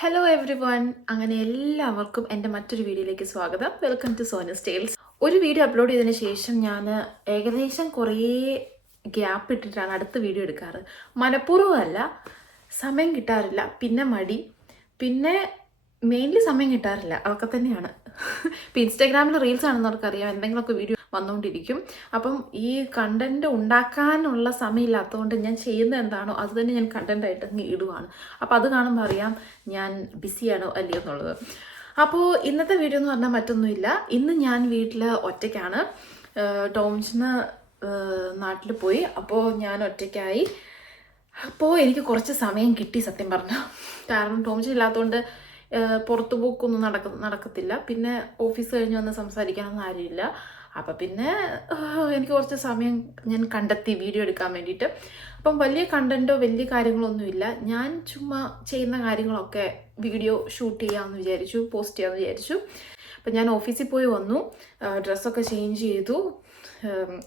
Hello every one അങ്ങനെ എല്ലാവർക്കും എന്റെ മറ്റൊരു വീഡിയോയിലേക്ക് സ്വാഗതം. വെൽക്കം ടു സോനസ് ടെയിൽസ് ഒരു വീഡിയോ അപ്ലോഡ് ചെയ്തതിന് ശേഷം ഞാൻ ഏകദേശം കുറേ ഗ്യാപ്പ് ഇട്ടിട്ടാണ് അടുത്ത വീഡിയോ എടുക്കാറ്. മനഃപൂർവമല്ല സമയം കിട്ടാറില്ല. പിന്നെ മടി. പിന്നെ മെയിൻലി സമയം കിട്ടാറില്ല. അതൊക്കെ തന്നെയാണ്. ഇപ്പം ഇൻസ്റ്റാഗ്രാമിൽ റീൽസ് ആണെന്നവർക്ക് അറിയാം എന്തെങ്കിലുമൊക്കെ വീഡിയോ വന്നുകൊണ്ടിരിക്കും അപ്പം ഈ കണ്ടന്റ് ഉണ്ടാക്കാനുള്ള സമയമില്ലാത്തതുകൊണ്ട് ഞാൻ ചെയ്യുന്ന എന്താണോ അത് തന്നെ ഞാൻ കണ്ടന്റ് ആയിട്ട് അങ്ങ് ഇടുവാണ്. അപ്പോൾ അത് കാണുമ്പോൾ അറിയാം ഞാൻ ബിസിയാണോ അല്ലയോ എന്നുള്ളത്. അപ്പോൾ ഇന്നത്തെ വീഡിയോ എന്ന് പറഞ്ഞാൽ മറ്റൊന്നുമില്ല. ഇന്ന് ഞാൻ വീട്ടിൽ ഒറ്റയ്ക്കാണ്. ടോംസിന് നാട്ടിൽ പോയി. അപ്പോൾ ഞാൻ ഒറ്റയ്ക്കായി. അപ്പോൾ എനിക്ക് കുറച്ച് സമയം കിട്ടി സത്യം പറഞ്ഞു. കാരണം ടോംസൺ ഇല്ലാത്തതുകൊണ്ട് പുറത്ത് പോക്കൊന്നും നടക്ക നടക്കത്തില്ല. പിന്നെ ഓഫീസ് കഴിഞ്ഞ് വന്ന് സംസാരിക്കാനൊന്നും ആരുമില്ല. അപ്പം പിന്നെ എനിക്ക് കുറച്ച് സമയം ഞാൻ കണ്ടെത്തി വീഡിയോ എടുക്കാൻ വേണ്ടിയിട്ട്. അപ്പം വലിയ കണ്ടന്റോ വലിയ കാര്യങ്ങളൊന്നുമില്ല ഞാൻ ചുമ്മാ ചെയ്യുന്ന കാര്യങ്ങളൊക്കെ വീഡിയോ ഷൂട്ട് ചെയ്യാമെന്ന് വിചാരിച്ചു പോസ്റ്റ് ചെയ്യാമെന്ന് വിചാരിച്ചു. അപ്പം ഞാൻ ഓഫീസിൽ പോയി വന്നു. ഡ്രസ്സൊക്കെ ചേഞ്ച് ചെയ്തു.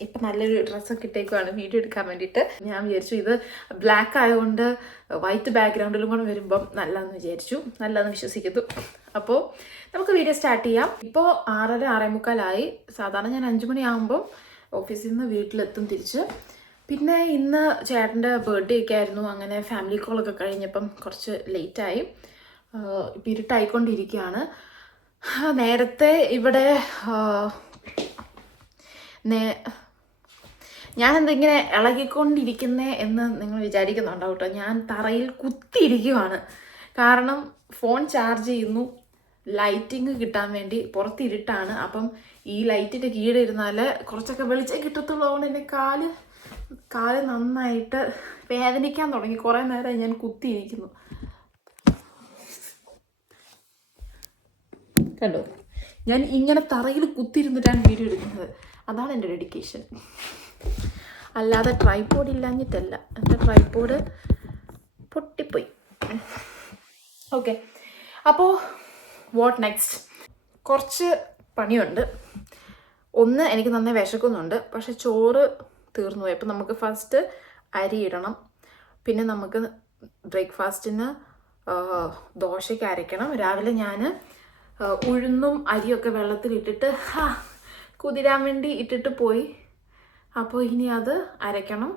ഇപ്പം നല്ലൊരു ഡ്രസ്സൊക്കെ ഇട്ടേക്കുവാണ്. വീഡിയോ എടുക്കാൻ വേണ്ടിയിട്ട്. ഞാൻ വിചാരിച്ചു ഇത് ബ്ലാക്ക് ആയതുകൊണ്ട് വൈറ്റ് ബാക്ക്ഗ്രൗണ്ടിലും കൂടെ വരുമ്പം നല്ലതെന്ന് വിചാരിച്ചു. നല്ലതെന്ന് വിശ്വസിക്കുന്നു. അപ്പോൾ നമുക്ക് വീഡിയോ സ്റ്റാർട്ട് ചെയ്യാം. ഇപ്പോൾ ആറര ആറേ മുക്കാലായി സാധാരണ ഞാൻ അഞ്ച് മണിയാകുമ്പം ഓഫീസിൽ നിന്ന് വീട്ടിലെത്തും തിരിച്ച്. പിന്നെ ഇന്ന് ചേട്ടന്റെ ബർത്ത്ഡേ ഒക്കെ ആയിരുന്നു. അങ്ങനെ ഫാമിലി കോളൊക്കെ കഴിഞ്ഞപ്പം കുറച്ച് ലേറ്റായി ഇപ്പം ഇരുട്ടായിക്കൊണ്ടിരിക്കുകയാണ്. നേരത്തെ ഇവിടെ നേ ഞാൻ എന്തിങ്ങനെ ഇളകിക്കൊണ്ടിരിക്കുന്നേ എന്ന് നിങ്ങൾ വിചാരിക്കുന്നുണ്ടാവും കേട്ടോ. ഞാൻ തറയിൽ കുത്തിയിരിക്കുവാണ്. കാരണം ഫോൺ ചാർജ് ചെയ്യുന്നു. ലൈറ്റിങ് കിട്ടാൻ വേണ്ടി പുറത്തിരുട്ടാണ്. അപ്പം ഈ ലൈറ്റിന്റെ കീഴെ ഇരുന്നാൽ കുറച്ചൊക്കെ വെളിച്ചം കിട്ടത്തുള്ളൂ. അതുകൊണ്ട് എന്റെ കാൽ കാൽ നന്നായിട്ട് വേദനിക്കാൻ തുടങ്ങി. കുറേ നേരം ഞാൻ കുത്തിയിരിക്കുന്നു. കണ്ടോ? ഞാൻ ഇങ്ങനെ തറയിൽ കുത്തിയിരുന്നിട്ടാണ് വീഡിയോ എടുക്കുന്നത്. അതാണ് എന്റെ ഡെഡിക്കേഷൻ അല്ലാതെ ട്രൈപോഡ് ഇല്ലാഞ്ഞിട്ടല്ല. എന്റെ ട്രൈപോഡ് പൊട്ടിപ്പോയി. ഓക്കെ അപ്പോൾ വാട്ട് നെക്സ്റ്റ് കുറച്ച് പണിയുണ്ട്. ഒന്ന് എനിക്ക് നന്നായി വിശക്കുന്നുണ്ട്. പക്ഷെ ചോറ് തീർന്നു പോയി. അപ്പം നമുക്ക് ഫസ്റ്റ് അരി ഇടണം. പിന്നെ നമുക്ക് ബ്രേക്ക്ഫാസ്റ്റിന് ദോശയ്ക്ക് അരയ്ക്കണം. രാവിലെ ഞാൻ ഉഴുന്നും അരിയൊക്കെ വെള്ളത്തിലിട്ടിട്ട് കുതിരാൻ വേണ്ടി ഇട്ടിട്ട് പോയി. അപ്പോൾ ഇനി അത് അരയ്ക്കണം.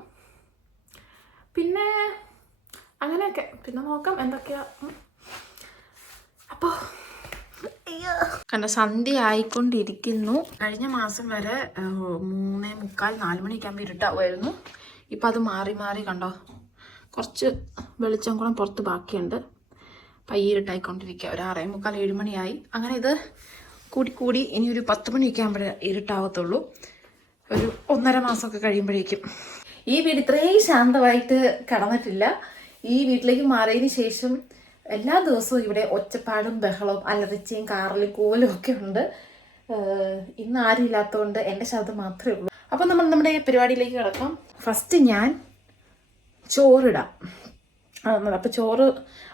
പിന്നെ അങ്ങനെയൊക്കെ. പിന്നെ നോക്കാം എന്തൊക്കെയാ. അപ്പോൾ കണ്ട സന്ധ്യ ആയിക്കൊണ്ടിരിക്കുന്നു. കഴിഞ്ഞ മാസം വരെ മൂന്നേ മുക്കാൽ നാല് മണിയൊക്കെ ആകുമ്പോൾ ഇരുട്ടാവുമായിരുന്നു. ഇപ്പം അത് മാറി മാറി കണ്ടോ കുറച്ച് വെളിച്ചം കൂടെ പുറത്ത് ബാക്കിയുണ്ട്. പയ്യെ ഇരുട്ടായിക്കൊണ്ടിരിക്കുക ഒരു ആറേ മുക്കാൽ ഏഴ് മണിയായി. അങ്ങനെ ഇത് കൂടി കൂടി ഇനി ഒരു പത്ത് മണിയൊക്കെ ആകുമ്പോഴേ ഇരുട്ടാവത്തുള്ളൂ. ഒരു ഒന്നര മാസമൊക്കെ കഴിയുമ്പോഴേക്കും. ഈ വീട് ഇത്രയും ശാന്തമായിട്ട് കടന്നിട്ടില്ല. ഈ വീട്ടിലേക്ക് മാറിയതിന് ശേഷം എല്ലാ ദിവസവും ഇവിടെ ഒച്ചപ്പാടും ബഹളവും അലറിച്ചയും കാറിലും കോലും ഒക്കെ ഉണ്ട്. ഇന്ന് ആരും ഇല്ലാത്തതുകൊണ്ട് എന്റെ ശബ്ദം മാത്രമേ ഉള്ളൂ. അപ്പം നമ്മൾ നമ്മുടെ പരിപാടിയിലേക്ക് കിടക്കാം. ഫസ്റ്റ് ഞാൻ ചോറിടാം. അപ്പോൾ ചോറ്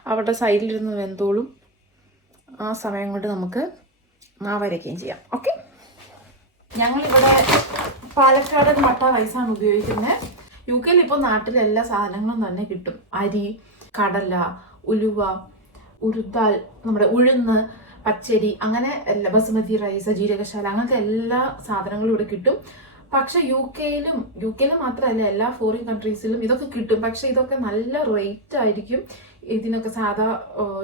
അവിടെ സൈഡിലിരുന്ന് വെന്തോളും. ആ സമയം കൊണ്ട് നമുക്ക് മാവരയ്ക്കുകയും ചെയ്യാം. ഓക്കെ? ഞങ്ങളിവിടെ പാലക്കാടൻ മട്ട റൈസാണ് ഉപയോഗിക്കുന്നത്. യു കെയിൽ ഇപ്പോൾ നാട്ടിലെ എല്ലാ സാധനങ്ങളും തന്നെ കിട്ടും. അരി കടല ഉലുവ ഉരുത്താൽ നമ്മുടെ ഉഴുന്ന് പച്ചരി അങ്ങനെ എല്ലാ ബസുമതി റൈസ് ജീരകശാല അങ്ങനത്തെ എല്ലാ സാധനങ്ങളും ഇവിടെ കിട്ടും. പക്ഷെ യു കെയിലും യു കെയിൽ മാത്രമല്ല എല്ലാ ഫോറിൻ കൺട്രീസിലും ഇതൊക്കെ കിട്ടും. പക്ഷെ ഇതൊക്കെ നല്ല റേറ്റ് ആയിരിക്കും ഇതിനൊക്കെ സാധാ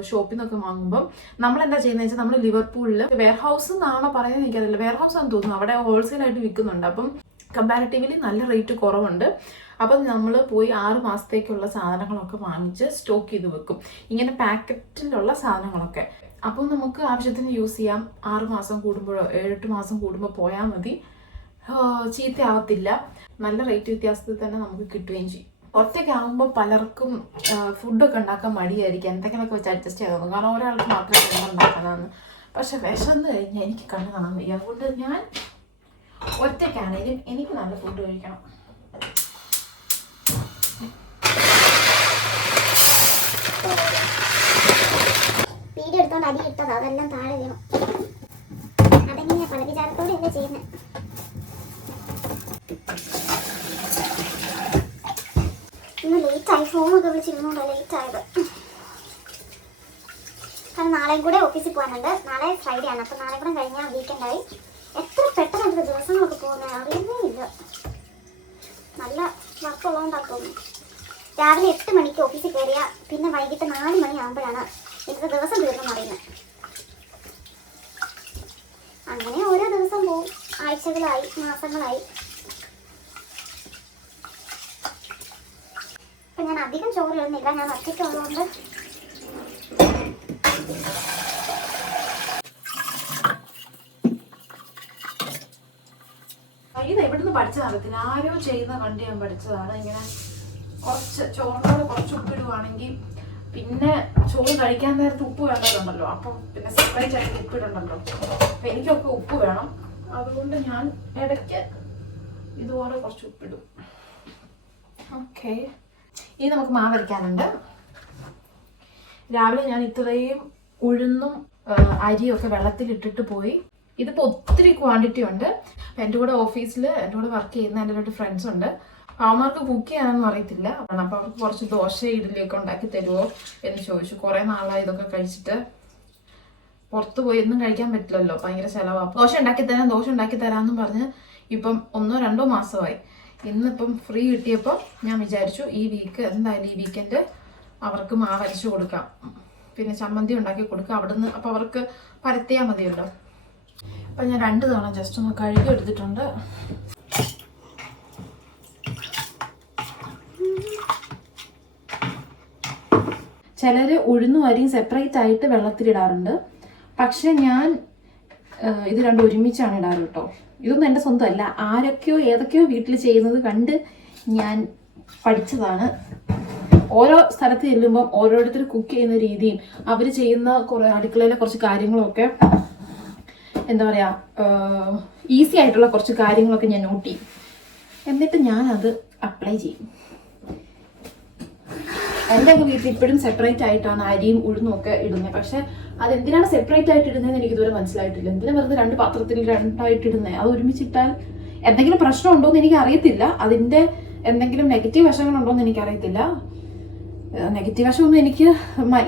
ഷോപ്പിൽ നിന്നൊക്കെ വാങ്ങുമ്പം. നമ്മൾ എന്താ ചെയ്യുന്നത് വെച്ചാൽ നമ്മൾ ലിവർപൂളിൽ വെയർ ഹൗസ് എന്നാണോ പറയുന്നത് എനിക്കറിയില്ല. വെയർ ഹൗസ് ആണെന്ന് തോന്നുന്നു. അവിടെ ഹോൾസെയിലായിട്ട് വിൽക്കുന്നുണ്ട്. അപ്പം കമ്പാരിറ്റീവ്ലി നല്ല റേറ്റ് കുറവുണ്ട്. അപ്പം നമ്മൾ പോയി ആറ് മാസത്തേക്കുള്ള സാധനങ്ങളൊക്കെ വാങ്ങിച്ച് സ്റ്റോക്ക് ചെയ്ത് വെക്കും. ഇങ്ങനെ പാക്കറ്റിലുള്ള സാധനങ്ങളൊക്കെ. അപ്പം നമുക്ക് ആവശ്യത്തിന് യൂസ് ചെയ്യാം. ആറ് മാസം കൂടുമ്പോഴോ ഏഴെട്ട് മാസം കൂടുമ്പോൾ പോയാൽ മതി. ചീത്തയാവത്തില്ല. നല്ല റേറ്റ് വ്യത്യാസത്തിൽ തന്നെ നമുക്ക് കിട്ടുകയും ചെയ്യും. ഒറ്റയ്ക്കാകുമ്പോൾ പലർക്കും ഫുഡൊക്കെ ഉണ്ടാക്കാൻ മടിയായിരിക്കും. എന്തെങ്കിലുമൊക്കെ വെച്ച് അഡ്ജസ്റ്റ് ചെയ്ത് തോന്നും കാരണം ഒരാൾക്ക് മാത്രമേ ഫുഡ് ഉണ്ടാക്കാനാണ്. പക്ഷെ വിശന്ന് കഴിഞ്ഞാൽ എനിക്ക് കണ്ണു കാണാൻ വയ്യ. അതുകൊണ്ട് ഞാൻ ഒറ്റയ്ക്കാണെങ്കിലും എനിക്ക് നല്ല ഫുഡ് കഴിക്കണം. വീഡിയോ എടുത്തോണ്ട് ഇട്ടത്. അതെല്ലാം താഴെ വീണു. അതെങ്ങനെയാ പല വിചാരത്തോടെ എന്താ ചെയ്യുന്നത് ഇന്ന് ലേറ്റായി ആയി. ഫോണൊക്കെ വിളിച്ചിരുന്നോണ്ടാ ലേറ്റ് ആയത്. കാരണം നാളെയും കൂടെ ഓഫീസിൽ പോകാനുണ്ട്. നാളെ ഫ്രൈഡേ ആണ്. അപ്പം നാളെ കൂടെ കഴിഞ്ഞാൽ വീക്കെൻഡായി എത്ര പെട്ടെന്ന് ദിവസങ്ങളൊക്കെ പോകുന്നത് അറിയുന്നേ ഇല്ല. നല്ല വർക്കുള്ളതുകൊണ്ടാണ് തോന്നുന്നു. രാവിലെ എട്ട് മണിക്ക് ഓഫീസിൽ കയറിയ പിന്നെ വൈകിട്ട് നാല് മണിയാകുമ്പോഴാണ് ഇന്നത്തെ ദിവസം തീർന്നു അറിയുന്നത് അങ്ങനെ ഓരോ ദിവസം പോവും. ആഴ്ചകളായി മാസങ്ങളായി. ഇപ്പം ഞാൻ അധികം ചോറ് ഇടുന്നില്ല. ഞാൻ ഒറ്റയ്ക്കുള്ളതുകൊണ്ട് ഇത് എവിടുന്ന് പഠിച്ചതാണ്? ആരോ ചെയ്യുന്ന കണ്ട് ഞാൻ പഠിച്ചതാണ്. ഇങ്ങനെ കുറച്ച് ചോറിനോട് കുറച്ച് ഉപ്പിടുവാണെങ്കിൽ പിന്നെ ചോറ് കഴിക്കാൻ നേരത്ത് ഉപ്പ് വേണ്ടതുണ്ടല്ലോ. അപ്പം പിന്നെ സെപ്പറേറ്റ് ആയിട്ട് ഉപ്പിടണ്ടല്ലോ. അപ്പൊ എനിക്കൊക്കെ ഉപ്പ് വേണം. അതുകൊണ്ട് ഞാൻ ഇടയ്ക്ക് ഇതുപോലെ കുറച്ച് ഉപ്പിടും. ഓക്കെ ഇനി നമുക്ക് മാവരയ്ക്കാനുണ്ട് രാവിലെ ഞാൻ ഇത്രയും ഉഴുന്നും അരിയൊക്കെ വെള്ളത്തിലിട്ടിട്ട് പോയി. ഇതിപ്പോ ഒത്തിരി ക്വാണ്ടിറ്റി ഉണ്ട്. എന്റെ കൂടെ ഓഫീസിൽ എന്റെ കൂടെ വർക്ക് ചെയ്യുന്ന എന്റെ രണ്ട് ഫ്രണ്ട്സ് ഉണ്ട്. അവന്മാർക്ക് കുക്ക് ചെയ്യാനൊന്നും അറിയത്തില്ല. അപ്പൊ അവർക്ക് കുറച്ച് ദോശ ഇഡ്ഡലിയൊക്കെ ഉണ്ടാക്കി തരുമോ എന്ന് ചോദിച്ചു. കുറേ നാളായി ഇതൊക്കെ കഴിച്ചിട്ട്. പുറത്ത് പോയി ഒന്നും കഴിക്കാൻ പറ്റില്ലല്ലോ. ഭയങ്കര ചിലവാ. ദോശ ഉണ്ടാക്കി തരാം ദോശ ഉണ്ടാക്കി തരാമെന്നും പറഞ്ഞ് ഇപ്പം ഒന്നോ രണ്ടോ മാസമായി. ഇന്നിപ്പം ഫ്രീ കിട്ടിയപ്പോൾ ഞാൻ വിചാരിച്ചു ഈ വീക്ക് എന്തായാലും ഈ വീക്കെൻഡ് അവർക്ക് മാവ് അരച്ചു കൊടുക്കാം. പിന്നെ ചമ്മന്തി ഉണ്ടാക്കി കൊടുക്കാം. അവിടുന്ന് അപ്പോൾ അവർക്ക് പരത്തിയാൽ മതിയല്ലോ. അപ്പം ഞാൻ രണ്ട് തവണ ജസ്റ്റ് ഒന്ന് കഴുകി എടുത്തിട്ടുണ്ട്. ചിലർ ഉഴുന്നും അരിയും സെപ്പറേറ്റ് ആയിട്ട് വെള്ളത്തിലിടാറുണ്ട്. പക്ഷെ ഞാൻ ഇത് രണ്ടും ഒരുമിച്ചാണ് ഇടാറ് കേട്ടോ. ഇതൊന്നും എന്റെ സ്വന്തമല്ല. ആരൊക്കെയോ ഏതൊക്കെയോ വീട്ടിൽ ചെയ്യുന്നത് കണ്ട് ഞാൻ പഠിച്ചതാണ്. ഓരോ സ്ഥലത്ത് ചെല്ലുമ്പം ഓരോരുത്തർ കുക്ക് ചെയ്യുന്ന രീതിയും അവർ ചെയ്യുന്ന കുറേ അടുക്കളയിലെ കുറച്ച് കാര്യങ്ങളൊക്കെ എന്താ പറയുക ഈസി ആയിട്ടുള്ള കുറച്ച് കാര്യങ്ങളൊക്കെ ഞാൻ നോട്ട് ചെയ്യും. എന്നിട്ട് ഞാനത് അപ്ലൈ ചെയ്യും. എന്റെ ഒക്കെ വീട്ടിൽ ഇപ്പോഴും സെപ്പറേറ്റ് ആയിട്ടാണ് അരിയും ഉഴുന്നും ഒക്കെ ഇടുന്നത് പക്ഷെ അത് എന്തിനാണ് സെപ്പറേറ്റ് ആയിട്ട് ഇടുന്നതെന്ന് എനിക്ക് ഇതുവരെ മനസ്സിലായിട്ടില്ല. എന്തിനാ വെറുതെ രണ്ട് പാത്രത്തിൽ രണ്ടായിട്ട് ഇടുന്നത് അത് ഒരുമിച്ചിട്ടാൽ എന്തെങ്കിലും പ്രശ്നം ഉണ്ടോ എന്ന് എനിക്ക് അറിയത്തില്ല. അതിന്റെ എന്തെങ്കിലും നെഗറ്റീവ് വശങ്ങളുണ്ടോ എന്ന് എനിക്ക് അറിയത്തില്ല. നെഗറ്റീവ് വശമൊന്നും എനിക്ക്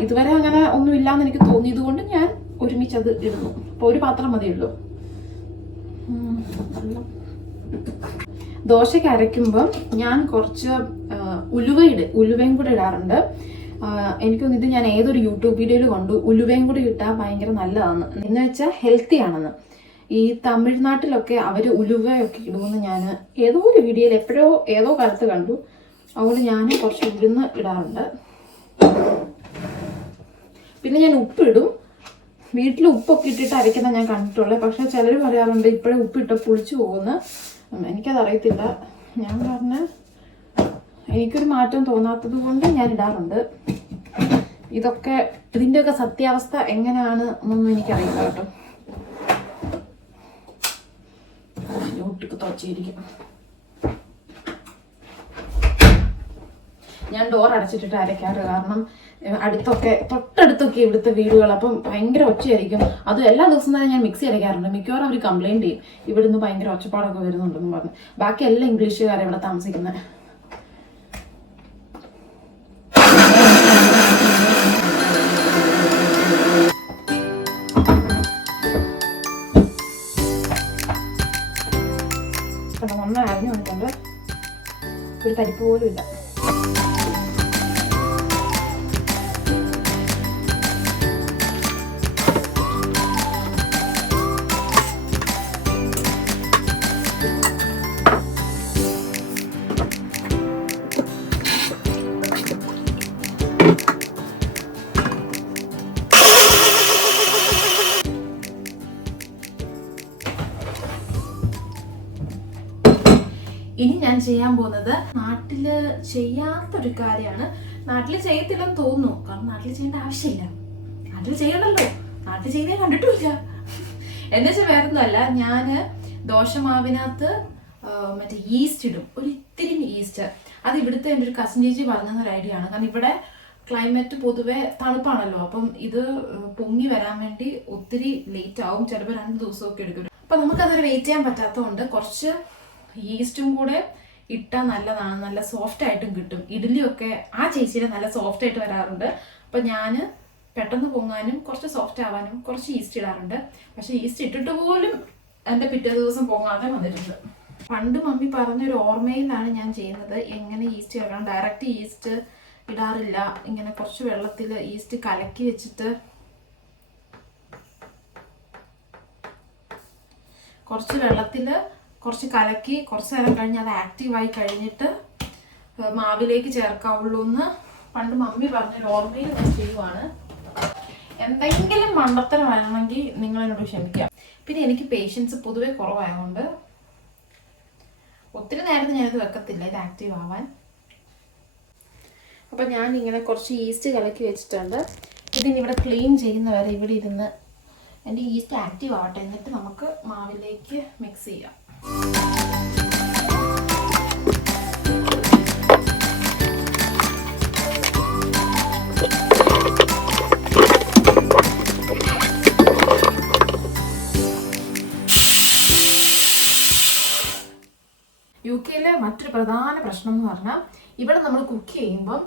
ഇതുവരെ അങ്ങനെ ഒന്നും ഇല്ലാന്ന് എനിക്ക് തോന്നിയത് കൊണ്ട് ഞാൻ ഒരുമിച്ച് അത് ഇടുന്നു. അപ്പോൾ ഒരു പാത്രം മതിയുള്ളൂ ദോശയ്ക്ക് അരയ്ക്കുമ്പോൾ ഞാൻ കുറച്ച് ഉലുവ ഉലുവയിട് ഉലുവയും കൂടെ ഇടാറുണ്ട്. എനിക്ക് തോന്നിയിട്ട് ഞാൻ ഏതൊരു യൂട്യൂബ് വീഡിയോയിൽ കണ്ടു ഉലുവയും കൂടി ഇട്ടാൽ ഭയങ്കര നല്ലതാണ് എന്ന് വെച്ചാൽ ഹെൽത്തി ആണെന്ന്. ഈ തമിഴ്നാട്ടിലൊക്കെ അവർ ഉലുവയൊക്കെ ഇടുമെന്ന് ഞാൻ ഏതോ ഒരു വീഡിയോയിൽ എപ്പോഴോ ഏതോ കാലത്ത് കണ്ടു. അതുകൊണ്ട് ഞാൻ കുറച്ച് ഉഴുന്ന് ഇടാറുണ്ട്. പിന്നെ ഞാൻ ഉപ്പിടും വീട്ടിൽ ഉപ്പൊക്കെ ഇട്ടിട്ട് അരയ്ക്കുന്ന ഞാൻ കണ്ടിട്ടുള്ളത് പക്ഷെ ചിലർ പറയാറുണ്ട് ഇപ്പോഴും ഉപ്പിട്ട് പുളിച്ചു പോകുന്നു. ഉം, എനിക്കത് അറിയത്തില്ല ഞാൻ പറഞ്ഞ എനിക്കൊരു മാറ്റം തോന്നാത്തത് കൊണ്ട് ഞാൻ ഇടാറുണ്ട്. ഇതൊക്കെ ഇതിന്റെയൊക്കെ സത്യാവസ്ഥ എങ്ങനെയാണ് എന്നൊന്നും എനിക്കറിയില്ല കേട്ടോ. ഒട്ടിക്ക് തുറച്ചിരിക്കും ഞാൻ ഡോർ അടച്ചിട്ടിട്ട് അരയ്ക്കാറ്. കാരണം അടുത്തൊക്കെ തൊട്ടടുത്തൊക്കെ ഇവിടുത്തെ വീടുകൾ അപ്പം ഭയങ്കര ഒച്ചയായിരിക്കും. അത് എല്ലാ ദിവസവും തന്നെ ഞാൻ മിക്സി അരയ്ക്കാറുണ്ട്. മിക്കവാറും അവർ കംപ്ലയിന്റ് ചെയ്യും. ഇവിടുന്ന് ഭയങ്കര ഒച്ചപ്പാടൊക്കെ വരുന്നുണ്ടെന്ന് പറഞ്ഞു. ബാക്കി എല്ലാ ഇംഗ്ലീഷുകാരെ ഇവിടെ താമസിക്കുന്നത് നന്നായി അറിഞ്ഞു വന്നിട്ടുണ്ട്. ഒരു തരിപ്പ് പോലും ഇല്ല. ഇനി ഞാൻ ചെയ്യാൻ പോകുന്നത് നാട്ടിൽ ചെയ്യാത്തൊരു കാര്യമാണ്. നാട്ടിൽ ചെയ്യത്തില്ലെന്ന് തോന്നുന്നു. കാരണം നാട്ടിൽ ചെയ്യേണ്ട ആവശ്യമില്ല. നാട്ടിൽ ചെയ്യണല്ലോ. നാട്ടിൽ ചെയ്യുന്നേ കണ്ടിട്ടുമില്ല. എന്നു വെച്ചാൽ വേറൊന്നുമല്ല. ഞാൻ ദോശമാവിനകത്ത് മറ്റേ ഈസ്റ്റ് ഇടും. ഒരു ഇത്തിരി ഈസ്റ്റ് അത് ഇവിടുത്തെ എന്റെ ഒരു കസിൻ ചേച്ചി പറഞ്ഞ ഒരു ഐഡിയ ആണ്. കാരണം ഇവിടെ ക്ലൈമറ്റ് പൊതുവെ തണുപ്പാണല്ലോ. അപ്പം ഇത് പൊങ്ങി വരാൻ വേണ്ടി ഒത്തിരി ലേറ്റ് ആവും. ചിലപ്പോൾ രണ്ട് ദിവസമൊക്കെ എടുക്കും. അപ്പം നമുക്കതൊരു വെയിറ്റ് ചെയ്യാൻ പറ്റാത്തതുകൊണ്ട് കുറച്ച് ഈസ്റ്റും കൂടെ ഇട്ടാൽ നല്ലതാണ്. നല്ല സോഫ്റ്റ് ആയിട്ടും കിട്ടും. ഇഡ്ഡലിയൊക്കെ ആ ചേച്ചിയുടെ നല്ല സോഫ്റ്റ് ആയിട്ട് വരാറുണ്ട്. അപ്പം ഞാൻ പെട്ടെന്ന് പൊങ്ങാനും കുറച്ച് സോഫ്റ്റ് ആവാനും കുറച്ച് ഈസ്റ്റ് ഇടാറുണ്ട്. പക്ഷെ ഈസ്റ്റ് ഇട്ടിട്ട് പോലും എന്റെ പിറ്റേ ദിവസം പൊങ്ങാതെ വന്നിട്ടുണ്ട്. പണ്ട് മമ്മി പറഞ്ഞൊരു ഓർമ്മയിലാണ് ഞാൻ ചെയ്യുന്നത്. എങ്ങനെ ഈസ്റ്റ് ചേർക്കണം ഡയറക്റ്റ് ഈസ്റ്റ് ഇടാറില്ല. ഇങ്ങനെ കുറച്ച് വെള്ളത്തിൽ ഈസ്റ്റ് കലക്കി വെച്ചിട്ട് കുറച്ച് വെള്ളത്തിൽ കുറച്ച് കലക്കി കുറച്ച് നേരം കഴിഞ്ഞ് അത് ആക്റ്റീവായി കഴിഞ്ഞിട്ട് മാവിലേക്ക് ചേർക്കാവുള്ളൂ എന്ന് പണ്ട് മമ്മി പറഞ്ഞൊരു ഓർമ്മയിൽ ഞാൻ ചെയ്യുവാണ്. എന്തെങ്കിലും മണ്ടത്തരം വരണമെങ്കിൽ നിങ്ങൾ എന്നോട് ക്ഷമിക്കാം. പിന്നെ എനിക്ക് പേഷ്യൻസ് പൊതുവെ കുറവായതുകൊണ്ട് ഒത്തിരി നേരത്തെ ഞാനിത് വെക്കത്തില്ല ഇത് ആക്റ്റീവ് ആവാൻ. അപ്പം ഞാൻ ഇങ്ങനെ കുറച്ച് ഈസ്റ്റ് കലക്കി വെച്ചിട്ടുണ്ട്. ഇതിനിവിടെ ക്ലീൻ ചെയ്യുന്നവരെ ഇവിടെ ഇരുന്ന് എന്റെ ഈസ്റ്റ് ആക്റ്റീവ് ആവട്ടെ എന്നിട്ട് നമുക്ക് മാവിലേക്ക് മിക്സ് ചെയ്യാം. യു കെയിലെ മറ്റൊരു പ്രധാന പ്രശ്നം എന്ന് പറഞ്ഞാൽ ഇവിടെ നമ്മൾ കുക്ക് ചെയ്യുമ്പം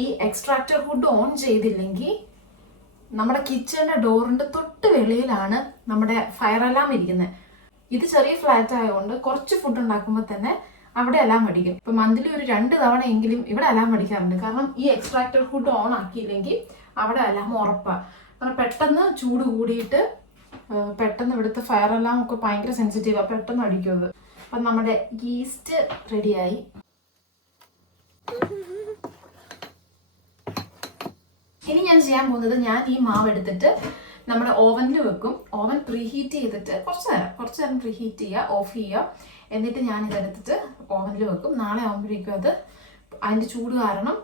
ഈ എക്സ്ട്രാക്ടർ ഹുഡ് ഓൺ ചെയ്തില്ലെങ്കിൽ നമ്മുടെ കിച്ചണിന്റെ ഡോറിന്റെ തൊട്ട് വെളിയിലാണ് നമ്മുടെ ഫയർ അലാം ഇരിക്കുന്നത്. ഇത് ചെറിയ ഫ്ലാറ്റ് ആയതുകൊണ്ട് കുറച്ച് ഫുഡ് ഉണ്ടാക്കുമ്പോൾ തന്നെ അവിടെ അലാം അടിക്കും. ഇപ്പൊ മന്ത്ലി ഒരു രണ്ട് തവണ എങ്കിലും ഇവിടെ അലാം അടിക്കാറുണ്ട്. കാരണം ഈ എക്സ്ട്രാക്ടർ ഹുഡ് ഓൺ ആക്കിയില്ലെങ്കിൽ അവിടെ അലാം ഉറപ്പാണ് കാരണം പെട്ടെന്ന് ചൂട് കൂടിയിട്ട് പെട്ടെന്ന് ഇവിടുത്തെ ഫയർ അലാം ഒക്കെ ഭയങ്കര സെൻസിറ്റീവാണ് പെട്ടെന്ന് അടിക്കും അത്. അപ്പം നമ്മുടെ ഈസ്റ്റ് റെഡിയായി ഇനി ഞാൻ ചെയ്യാൻ പോകുന്നത് ഞാൻ ഈ മാവ് എടുത്തിട്ട് നമ്മുടെ ഓവനിൽ വെക്കും. ഓവൻ പ്രീഹീറ്റ് ചെയ്തിട്ട് കുറച്ച് നേരം കുറച്ച് നേരം പ്രീഹീറ്റ് ചെയ്യുക ഓഫ് ചെയ്യുക. എന്നിട്ട് ഞാൻ ഇതെടുത്തിട്ട് ഓവനിൽ വെക്കും. നാളെ ആകുമ്പോഴേക്കും അത് അതിന്റെ ചൂട് കാരണം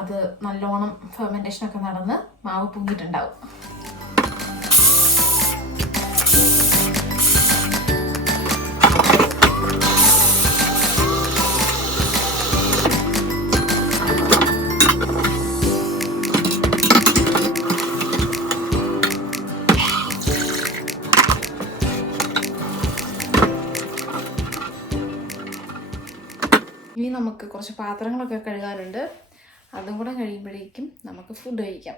അത് നല്ലോണം ഫെർമെന്റേഷനൊക്കെ നടന്ന് മാവ് പൊങ്ങിയിട്ടുണ്ടാവും. ഇനി നമുക്ക് കുറച്ച് പാത്രങ്ങളൊക്കെ കഴുകാനുണ്ട്. അതും കൂടെ കഴിയുമ്പോഴേക്കും നമുക്ക് ഫുഡ് കഴിക്കാം.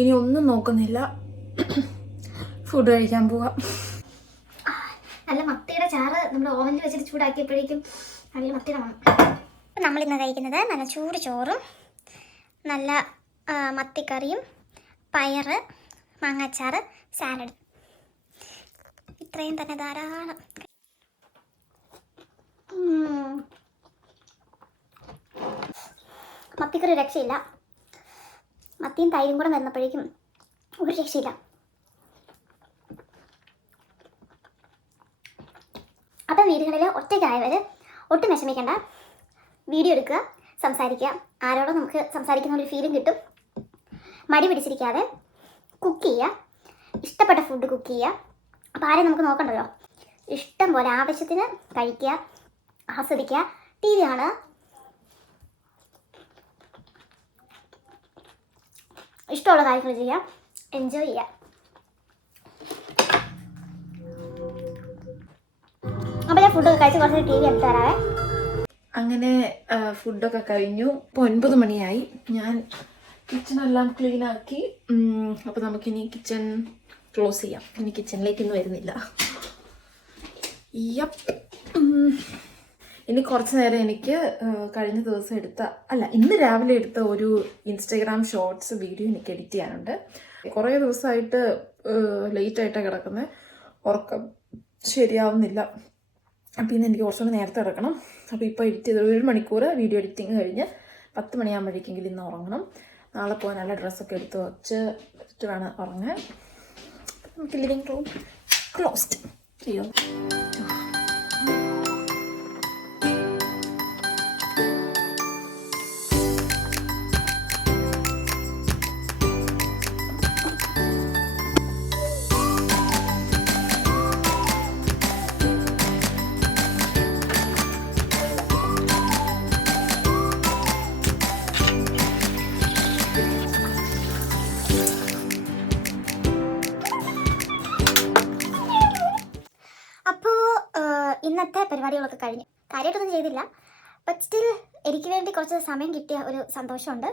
ഇനി ഒന്നും നോക്കുന്നില്ല. ഫുഡ് കഴിക്കാൻ പോവാം. നല്ല മത്തിയുടെ ചാറ് നമ്മൾ ഓവനിൽ വെച്ചിട്ട് ചൂടാക്കിയപ്പോഴേക്കും നല്ല മത്തിയുടെ മണം. നമ്മൾ ഇന്ന് കഴിക്കുന്നത് നല്ല ചൂട് ചോറും നല്ല മത്തിക്കറിയും പയറ് മാങ്ങാച്ചാറ് സാലഡ്. ഇത്രയും തന്നെ ധാരാളം. മത്തിക്കറി രക്ഷയില്ല. മത്തിയും തൈരും കൂടെ വരുന്നപ്പോഴേക്കും ഒരു രക്ഷയില്ല. അപ്പം വീടുകളിൽ ഒറ്റയ്ക്കായവർ ഒട്ടും വിഷമിക്കേണ്ട. വീഡിയോ എടുക്കുക സംസാരിക്കുക. ആരോടോ നമുക്ക് സംസാരിക്കുന്ന ഒരു ഫീലും കിട്ടും. മടി പിടിച്ചിരിക്കാതെ കുക്ക് ചെയ്യുക. ഇഷ്ടപ്പെട്ട ഫുഡ് കുക്ക് ചെയ്യുക. അപ്പോൾ ആരെയും നമുക്ക് നോക്കണ്ടല്ലോ. ഇഷ്ടം പോലെ ആവശ്യത്തിന് കഴിക്കുക ആസ്വദിക്കുക. ടി വി കാണുക. ഇഷ്ടമുള്ള കാര്യങ്ങൾ ചെയ്യാം. എൻജോയ് ചെയ്യാം. അപ്പോൾ ഞാൻ ഫുഡൊക്കെ കഴിച്ച് കുറച്ച് ടി വി എടുത്ത് അങ്ങനെ ഫുഡൊക്കെ കഴിഞ്ഞു. ഇപ്പോൾ ഒൻപത് മണിയായി. ഞാൻ കിച്ചണെല്ലാം ക്ലീൻ ആക്കി. അപ്പോൾ നമുക്കിനി കിച്ചൺ ക്ലോസ് ചെയ്യാം. ഇനി കിച്ചണിലേക്ക് ഇന്ന് വരുന്നില്ല. യപ്പ്. ഇനി കുറച്ച് നേരം എനിക്ക് കഴിഞ്ഞ ദിവസം എടുത്ത അല്ല ഇന്ന് രാവിലെ എടുത്ത ഒരു ഇൻസ്റ്റഗ്രാം ഷോർട്സ് വീഡിയോ എനിക്ക് എഡിറ്റ് ചെയ്യാനുണ്ട്. കുറേ ദിവസമായിട്ട് ലേറ്റ് ആയിട്ടാണ് കിടക്കുന്നത് ഉറക്കം ശരിയാവുന്നില്ല. അപ്പോൾ ഇന്ന് എനിക്ക് കുറച്ചുകൂടി നേരത്തെ കിടക്കണം. അപ്പോൾ ഇപ്പോൾ എഡിറ്റ് ചെയ്ത് ഒരു മണിക്കൂർ വീഡിയോ എഡിറ്റിംഗ് കഴിഞ്ഞ് പത്ത് മണിയാകുമ്പോഴേക്കെങ്കിലും ഇന്ന് ഉറങ്ങണം. നാളെ പോകാൻ നല്ല ഡ്രസ്സൊക്കെ എടുത്ത് വെച്ച് വെച്ചിട്ട് വേണം ഉറങ്ങാൻ. നമുക്ക് ലിവിങ് റൂം ക്ലോസ്ഡ് ചെയ്യോ ഇന്നത്തെ പരിപാടികളൊക്കെ കഴിഞ്ഞു. കാര്യമായിട്ടൊന്നും ചെയ്തില്ല. ബട്ട് സ്റ്റിൽ എനിക്ക് വേണ്ടി കുറച്ച് സമയം കിട്ടിയ ഒരു സന്തോഷമുണ്ട്.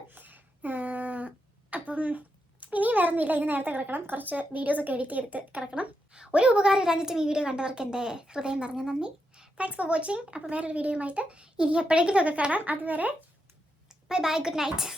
അപ്പം ഇനിയും വേറെ ഒന്നുമില്ല ഇനി നേരത്തെ കിടക്കണം. കുറച്ച് വീഡിയോസൊക്കെ എഡിറ്റ് ചെയ്തിട്ട് കിടക്കണം. ഒരു ഉപകാരം ഇല്ലാഞ്ഞിട്ടും ഈ വീഡിയോ കണ്ടവർക്ക് എന്റെ ഹൃദയം നിറഞ്ഞ നന്ദി. താങ്ക്സ് ഫോർ വാച്ചിങ് അപ്പോൾ വേറൊരു വീഡിയോയുമായിട്ട് ഇനി എപ്പോഴെങ്കിലും ഒക്കെ കാണാം. അതുവരെ ബൈ ബൈ ഗുഡ് നൈറ്റ്